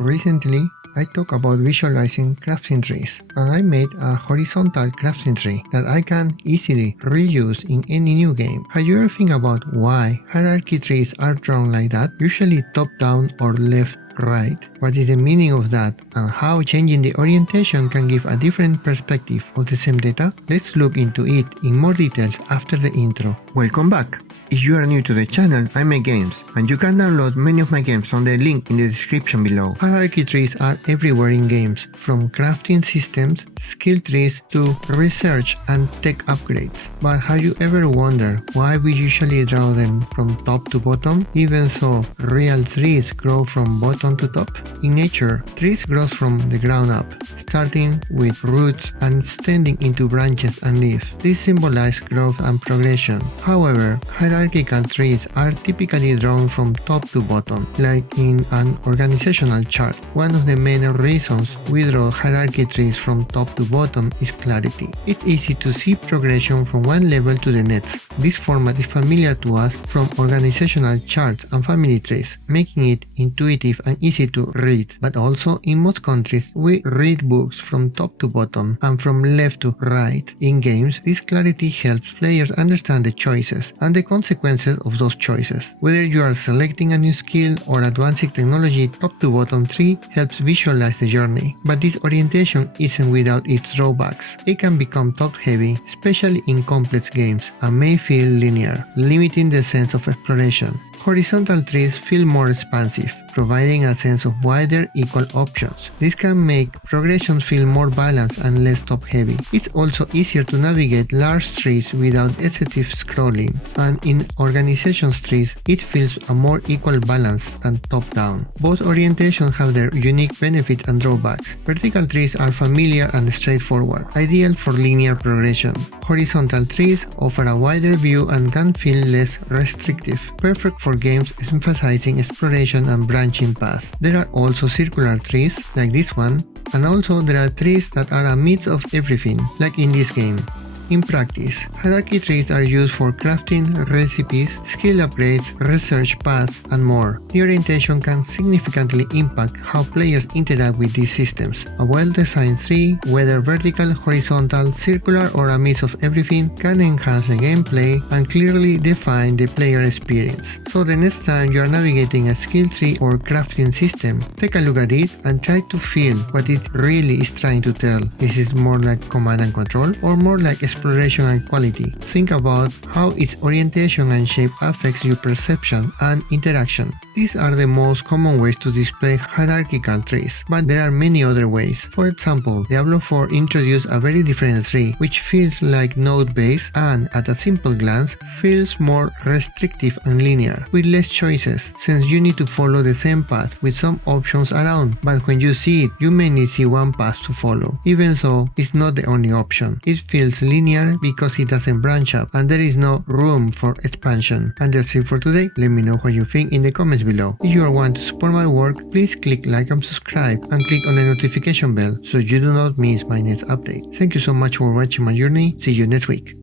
Recently, I talked about visualizing crafting trees, and I made a horizontal crafting tree that I can easily reuse in any new game. Have you ever think about why hierarchy trees are drawn like that, usually top-down or left-right? What is the meaning of that, and how changing the orientation can give a different perspective of the same data? Let's look into it in more details after the intro. Welcome back! If you are new to the channel, I make games, and you can download many of my games from the link in the description below. Hierarchy trees are everywhere in games, from crafting systems, skill trees, to research and tech upgrades. But have you ever wondered why we usually draw them from top to bottom, even though real trees grow from bottom to top? In nature, trees grow from the ground up, starting with roots and extending into branches and leaves. These symbolize growth and progression. However, hierarchical trees are typically drawn from top to bottom, like in an organizational chart. One of the main reasons we draw hierarchy trees from top to bottom is clarity. It's easy to see progression from one level to the next. This format is familiar to us from organizational charts and family trees, making it intuitive and easy to read. But also, in most countries, we read books from top to bottom and from left to right. In games, this clarity helps players understand the choices and the consequences of those choices. Whether you are selecting a new skill or advancing technology, top to bottom tree helps visualize the journey. But this orientation isn't without its drawbacks. It can become top heavy, especially in complex games, and may feel linear, limiting the sense of exploration. Horizontal trees feel more expansive, providing a sense of wider, equal options. This can make progression feel more balanced and less top-heavy. It's also easier to navigate large trees without excessive scrolling, and in organization trees, it feels a more equal balance than top-down. Both orientations have their unique benefits and drawbacks. Vertical trees are familiar and straightforward, ideal for linear progression. Horizontal trees offer a wider view and can feel less restrictive, perfect for games emphasizing exploration and branching paths. There are also circular trees, like this one, and also there are trees that are a mix of everything, like in this game. In practice, hierarchy trees are used for crafting recipes, skill upgrades, research paths, and more. The orientation can significantly impact how players interact with these systems. A well-designed tree, whether vertical, horizontal, circular, or a mix of everything, can enhance the gameplay and clearly define the player experience. So the next time you are navigating a skill tree or crafting system, take a look at it and try to feel what it really is trying to tell. Is it more like command and control, or more like exploration and quality? Think about how its orientation and shape affects your perception and interaction. These are the most common ways to display hierarchical trees, but there are many other ways. For example, Diablo 4 introduced a very different tree, which feels like node-based and, at a simple glance, feels more restrictive and linear, with less choices, since you need to follow the same path with some options around. But when you see it, you mainly see one path to follow, even though it's not the only option. It feels linear because it doesn't branch up, and there is no room for expansion. And that's it for today. Let me know what you think in the comments below. If you want to support my work, please click like and subscribe, and click on the notification bell so you do not miss my next update. Thank you so much for watching my journey. See you next week.